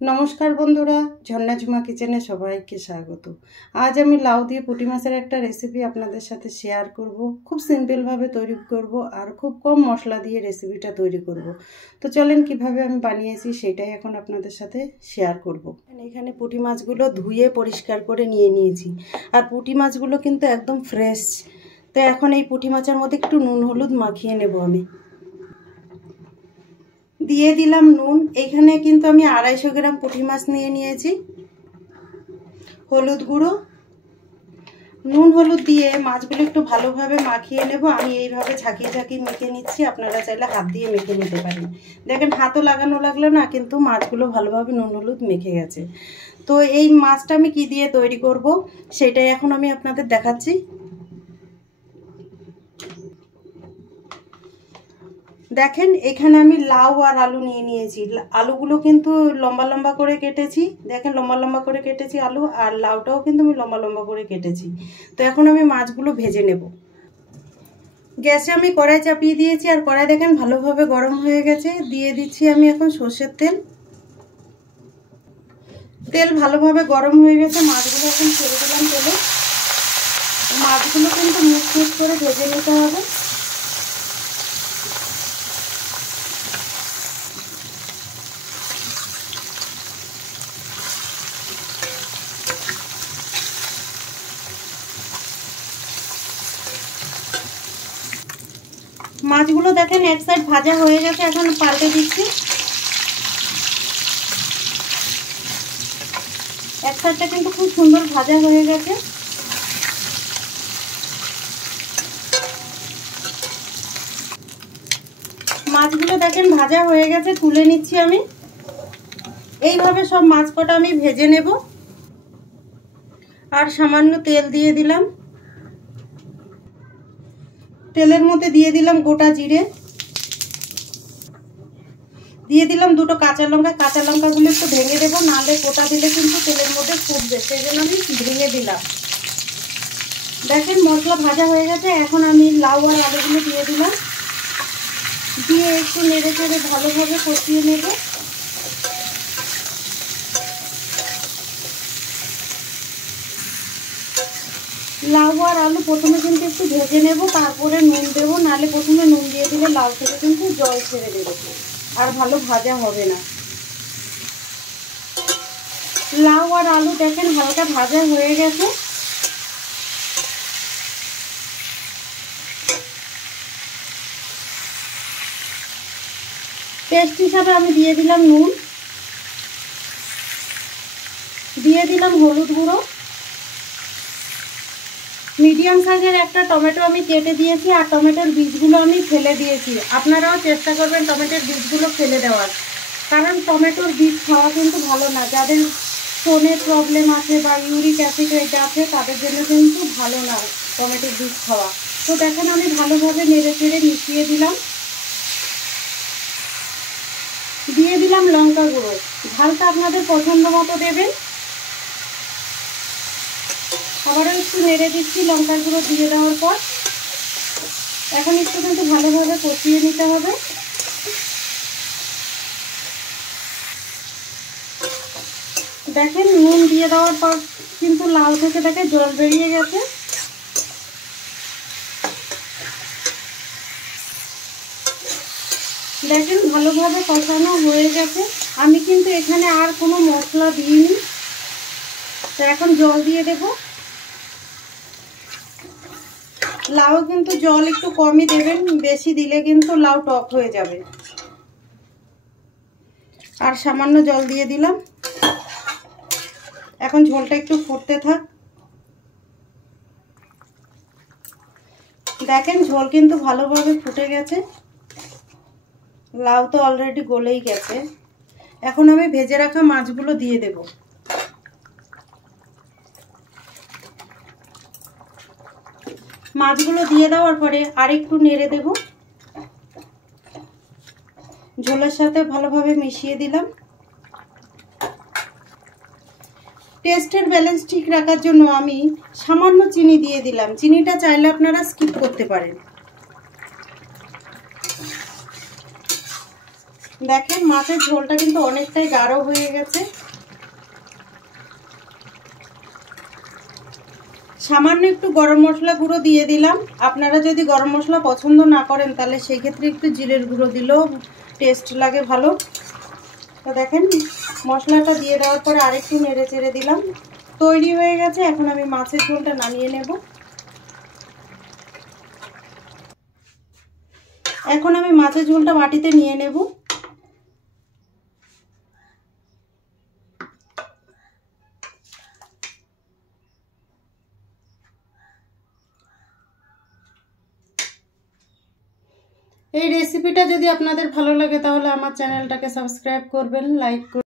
নমস্কার বন্ধুরা, ঝর্ণা ঝুমা কিচেনে সবাইকে স্বাগত। আজ আমি লাউ দিয়ে পুঁটি মাছের একটা রেসিপি আপনাদের সাথে শেয়ার করব। খুব সিম্পলভাবে তৈরি করব আর খুব কম মশলা দিয়ে রেসিপিটা তৈরি করব। তো চলেন কিভাবে আমি বানিয়েছি সেটাই এখন আপনাদের সাথে শেয়ার করব। এখানে পুঁটি মাছগুলো ধুয়ে পরিষ্কার করে নিয়ে নিয়েছি, আর পুঁটি মাছগুলো কিন্তু একদম ফ্রেশ। তো এখন এই পুঁটি মাছের মধ্যে একটু নুন হলুদ মাখিয়ে নেব। আমি দিয়ে দিলাম নুন। এখানে কিন্তু আমি 250 গ্রাম পুঁটি মাছ নিয়ে নিয়েছি। হলুদ গুঁড়ো, নুন হলুদ দিয়ে মাছগুলো একটু ভালোভাবে মাখিয়ে নেব। আমি এইভাবে ঝাঁকিয়ে ঝাঁকিয়ে মেখে নিচ্ছি, আপনারা চাইলে হাত দিয়ে মেখে নিতে পারেন। দেখেন হাতও লাগানো লাগলো না, কিন্তু মাছগুলো ভালোভাবে নুন হলুদ মেখে গেছে। তো এই মাছটা আমি কি দিয়ে তৈরি করব সেটাই এখন আমি আপনাদের দেখাচ্ছি। দেখেন এখানে আমি লাউ আর আলু নিয়ে নিয়েছি। আলুগুলো কিন্তু লম্বা লম্বা করে কেটেছি। দেখেন লম্বা লম্বা করে কেটেছি আলু, আর লাউটাও কিন্তু আমি লম্বা লম্বা করে কেটেছি। তো এখন আমি মাছগুলো ভেজে নেব। গ্যাসে আমি কড়াই চাপিয়ে দিয়েছি, আর কড়াই দেখেন ভালোভাবে গরম হয়ে গেছে। দিয়ে দিচ্ছি আমি এখন সর্ষের তেল। তেল ভালোভাবে গরম হয়ে গেছে, মাছগুলো এখন ছেড়ে দিলাম তেলে। মাছগুলো কিন্তু মুখ করে ভেজে নিতে হবে। মাছগুলো দেখেন এক সাইড ভাজা হয়ে গেছে, এখন পাল্টে দিচ্ছি। এক সাইডটা কিন্তু খুব সুন্দর ভাজা হয়ে গেছে। মাছগুলো দেখেন ভাজা হয়ে গেছে, তুলে নিচ্ছি আমি। এইভাবে সব মাছ কটা আমি ভেজে নেব। আর সামান্য তেল দিয়ে দিলাম। তেলের মধ্যে দিয়ে দিলাম গোটা জিরে, দিয়ে দিলাম দুটো কাঁচা লঙ্কা। কাঁচা লঙ্কাগুলো একটু ভেঙে দেবো, নাহলে গোটা দিলে কিন্তু তেলের মধ্যে ফুটবে, সেই জন্য আমি ভেঙে দিলাম। দেখেন মশলা ভাজা হয়ে গেছে, এখন আমি লাউ আর আলুগুলো দিয়ে দিলাম। দিয়ে একটু নেড়ে চেড়ে ভালোভাবে কষিয়ে নেব। লাউ আর আলু প্রথমে কিন্তু একটু ভেজে নেব, তারপরে নুন দেবো, নাহলে প্রথমে নুন দিয়ে দিলে লাউ থেকে কিন্তু জল ছেড়ে দেবে আর ভালো ভাজা হবে না। লাউ আর আলু দেখেন হালকা ভাজা হয়ে গেছে। টেস্ট হিসাবে আমি দিয়ে দিলাম নুন, দিয়ে দিলাম হলুদ গুঁড়ো। মিডিয়াম সাইজের একটা টমেটো আমি কেটে দিয়েছি, আর টমেটোর বীজগুলো আমি ফেলে দিয়েছি। আপনারাও চেষ্টা করবেন টমেটোর বীজগুলো ফেলে দেওয়ার, কারণ টমেটোর বীজ খাওয়া কিন্তু ভালো না। যাদের স্টোনের প্রবলেম আছে বা ইউরিক অ্যাসিড এটা আছে, তাদের জন্য কিন্তু ভালো না টমেটোর বীজ খাওয়া। তো দেখেন আমি ভালোভাবে নেড়ে চেড়ে মিশিয়ে দিলাম। দিয়ে দিলাম লঙ্কা গুঁড়ো। ঝালটা আপনাদের পছন্দ মতো দেবেন। আবারও একটু নেড়ে দিচ্ছি লঙ্কার গুঁড়ো দিয়ে দেওয়ার পর। এখন একটু কিন্তু ভালোভাবে কষিয়ে নিতে হবে। দেখেন নুন দিয়ে দেওয়ার পর কিন্তু লাউ থেকে দেখে জল বেরিয়ে গেছে। দেখেন ভালোভাবে কষানো হয়ে গেছে। আমি কিন্তু এখানে আর কোনো মশলা দিইনি। তো এখন জল দিয়ে দেব। লাউ কিন্তু জল একটু কমই দেবেন, বেশি দিলে কিন্তু লাউ টক হয়ে যাবে। আর সামান্য জল দিয়ে দিলাম। এখন ঝোলটা একটু ফুটতে থাক। দেখেন ঝোল কিন্তু ভালোভাবে ফুটে গেছে। লাউ তো অলরেডি গলেই গেছে। এখন আমি ভেজে রাখা মাছগুলো দিয়ে দেব। মাছগুলো দিয়ে দেওয়ার পরে আরেকটু নেড়ে দেব। ঝোলের সাথে ভালোভাবে মিশিয়ে দিলাম। টেস্টের ব্যালেন্স ঠিক রাখার জন্য আমি সামান্য চিনি দিয়ে দিলাম। চিনিটা চাইলে আপনারা স্কিপ করতে পারেন। দেখেন মাছের ঝোলটা কিন্তু অনেকটাই গাঢ় হয়ে গেছে। সামান্য একটু গরম মশলা গুঁড়ো দিয়ে দিলাম। আপনারা যদি গরম মশলা পছন্দ না করেন তাহলে সেই ক্ষেত্রে একটু জিরের গুঁড়ো দিলেও টেস্ট লাগে ভালো। তো দেখেন মশলাটা দিয়ে দেওয়ার পরে আরেকটু নেড়ে চেড়ে দিলাম। তৈরি হয়ে গেছে। এখন আমি মাছের ঝোলটা নামিয়ে নেব। এখন আমি মাছের ঝোলটা বাটিতে নিয়ে নেব। এই রেসিপিটা যদি আপনাদের ভালো লাগে তাহলে আমার চ্যানেলটাকে সাবস্ক্রাইব করবেন, লাইক করবেন।